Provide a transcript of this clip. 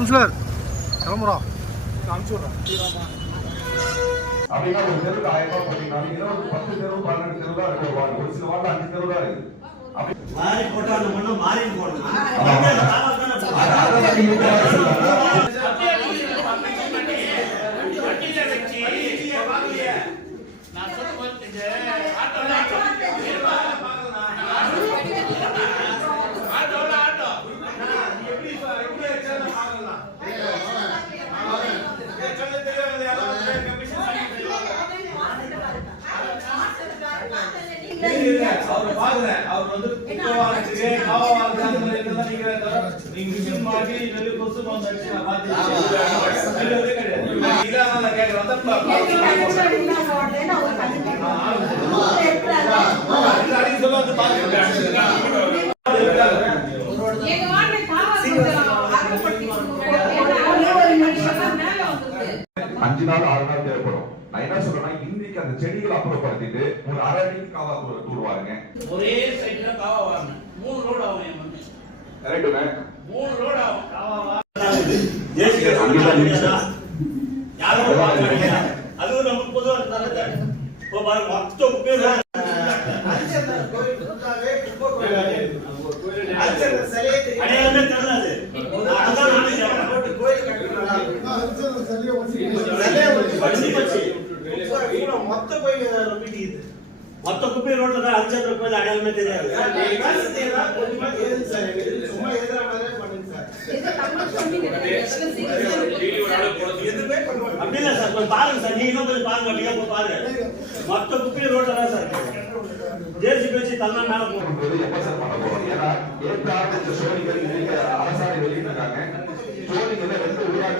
Councillor கிளம்புறோம். அப்படின்னா ஒரு தெருவுக்கு 1000 ரூபாய் போட்டீங்கன்னா 10 தெரு 12 தெரு தான் இருக்கு. ஒரு சில வார்டு 5 தெரு தான் இருக்கு. மாறி போட்டா அந்த மண்ணு மாறி போடணும். அவர் பாக்குறேன் அவர் வந்து குட்டவாளத்துக்கு காவாளத்துக்கு அந்த மாதிரி இருந்தா நீங்க மிஷின் மாட்டி நெல்லு கொசு வந்துச்சு நான் பாத்தீங்க இல்லவே கிடையாது இல்ல நான் கேக்குறேன் தப்பா அடி சொல்லுங்க பாருங்க எங்க வார்டுல காவாளத்துக்கு ஆகப்பட்டி அஞ்சு நாள் 6 நாள் தேவைப்படும். நான் என்ன சொல்றேன்னா இன்னைக்கு அந்த செடிகளை அப்புறப்படுத்திட்டு ஒரு அரை அடிக்கு காவா தூர்வாருங்க. ஒரே சைடுல காவா வாங்க 3 லோட் ஆகும் என் மண்ணு கரெக்ட்டுங்க 3 லோட் ஆகும் காவா ஜேசிபி அங்கடா யாரோ வாங்குறாங்க அது நமக்கு பொதுவா நல்லது. இப்போ பாருங்க மொத்த பேர் அஞ்சல் கோயில் புத்தாவே குப்பை கோயில் அஞ்சல் சலே அடையாளமே தெரியல. அதான் நான் போட்டு கோயில் கட்டணும்னா அஞ்சல் சலே வச்சு மொத்த கோயில் ரொம்பிடுது. மொத்த குப்பை ரோட்ல தான் அஞ்சல் கோயில் அடையாளமே தெரியாது. சும்மா எதிர மாதிரி பண்ணுங்க சார். அப்படி இல்ல சார் கொஞ்சம் பாருங்க சார். நீங்க கொஞ்சம் பாருங்க. அப்படியே போய் பாருங்க மொத்த குப்பை ரோட்ல தான் சார் ஜேசிபி வச்சு தள்ளா மேல போகும்போது எப்ப சார் பண்ண போறோம்? ஏன்னா ஏற்ற ஆரம்பிச்ச சோழிகள் இன்னைக்கு அரசாணை வெளியிட்டிருக்காங்க. சோழிகளை 2 ஊராட்சி